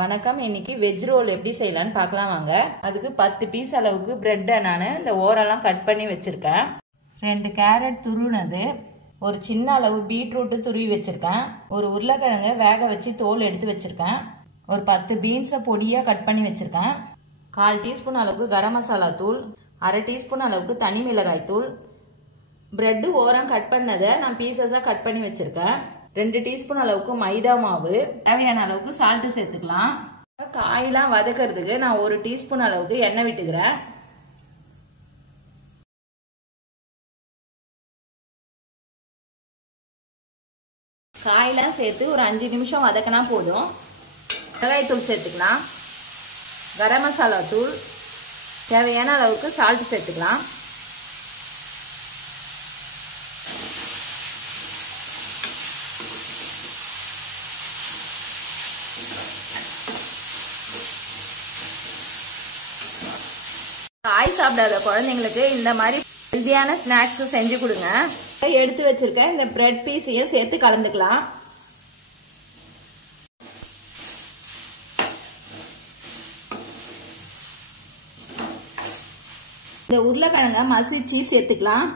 வணக்கம். இன்னைக்கு veg role எப்படி செய்யலாம்னு பார்க்கலாம் வாங்க. அதுக்கு 10 பீஸ் அளவுக்கு பிரெட்டை நான் இந்த ஓரெல்லாம் கட் பண்ணி வச்சிருக்கேன். 2 கேரட் துருவினது, ஒரு சின்ன அளவு பீட்ரூட்டு துருவி வச்சிருக்கேன், ஒரு உருளைக்கிழங்கு வேக வச்சு தோல் எடுத்து வச்சிருக்கேன், ஒரு 10 பீன்ஸை பொடியாக கட் பண்ணி வச்சிருக்கேன், 1/4 டீஸ்பூன் அளவுக்கு கரம் மசாலா தூள், 1/2 டீஸ்பூன் அளவுக்கு தனி மிளகாய் தூள், பிரெட்டு ஓரம் கட் பண்ணதை நான் பீசஸாக கட் பண்ணி வச்சிருக்கேன், 2 டீஸ்பூன் அளவுக்கு மைதா மாவு, தேவையான அளவுக்கு சால்ட் சேர்த்துக்கலாம். காயெல்லாம் வதக்கிறதுக்கு நான் 1 டீஸ்பூன் அளவுக்கு எண்ணெய் விட்டுக்கிறேன். காயெல்லாம் சேர்த்து ஒரு 5 நிமிஷம் வதக்கினா போதும். மிளகாய் தூள் சேர்த்துக்கலாம், கரம் மசாலா தூள், தேவையான அளவுக்கு சால்ட் சேர்த்துக்கலாம். காய் சாப்பிடாத குழந்தைங்களுக்கு இந்த மாதிரி ஹெல்தியான ஸ்நாக்ஸ் செஞ்சு கொடுங்க. எடுத்து வச்சிருக்க இந்த பிரெட் பீஸையும் சேர்த்து கலந்துக்கலாம். இந்த உருளைக்கிழங்க மசிச்சு சேர்த்துக்கலாம்.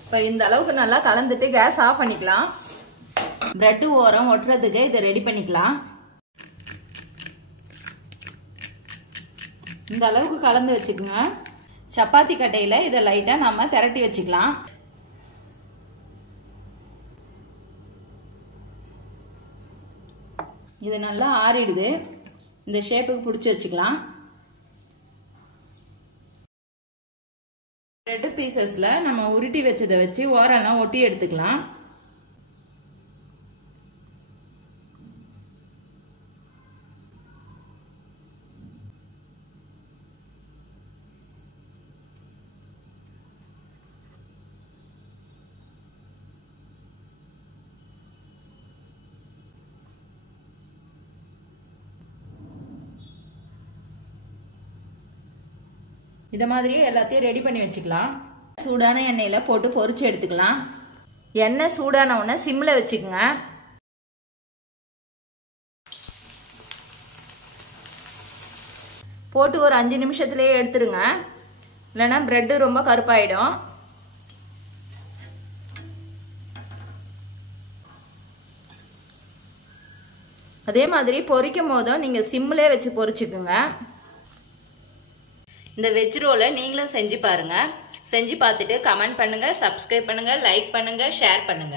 இப்ப இந்த அளவுக்கு நல்லா கலந்துட்டு கேஸ் ஆஃப் பண்ணிக்கலாம். பிரெட் ஓரம் ஒட்டுறதுக்கு இதை ரெடி பண்ணிக்கலாம். இந்த அளவுக்கு கலந்து வச்சுக்கோங்க. சப்பாத்தி கட்டையில இதை லைட்டா நம்ம திரட்டி வச்சுக்கலாம். இது நல்லா ஆறிடுது. இந்த ஷேப்புக்கு பிடிச்சி வச்சுக்கலாம். பிரெட் பீசஸ்ல நம்ம உருட்டி வச்சதை வச்சு ஓரெல்லாம் ஒட்டி எடுத்துக்கலாம். இத மாதிரியே எல்லாத்தையும் ரெடி பண்ணி வச்சுக்கலாம். சூடான எண்ணெயில போட்டு பொரிச்சு எடுத்துக்கலாம். எண்ணெய் சூடான உடனே சிம்ல வச்சுக்கோங்க. போட்டு ஒரு 5 நிமிஷத்துலயே எடுத்துருங்க, இல்லைன்னா பிரெட் ரொம்ப கருப்பாயிடும். அதே மாதிரி பொரிக்கும் போதும் நீங்க சிம்லே வச்சு பொரிச்சுக்குங்க. இந்த வெஜ் ரோலை நீங்களும் செஞ்சு பாருங்க. செஞ்சு பார்த்துட்டு கமெண்ட் பண்ணுங்க, சப்ஸ்கிரைப் பண்ணுங்க, லைக் பண்ணுங்க, ஷேர் பண்ணுங்க.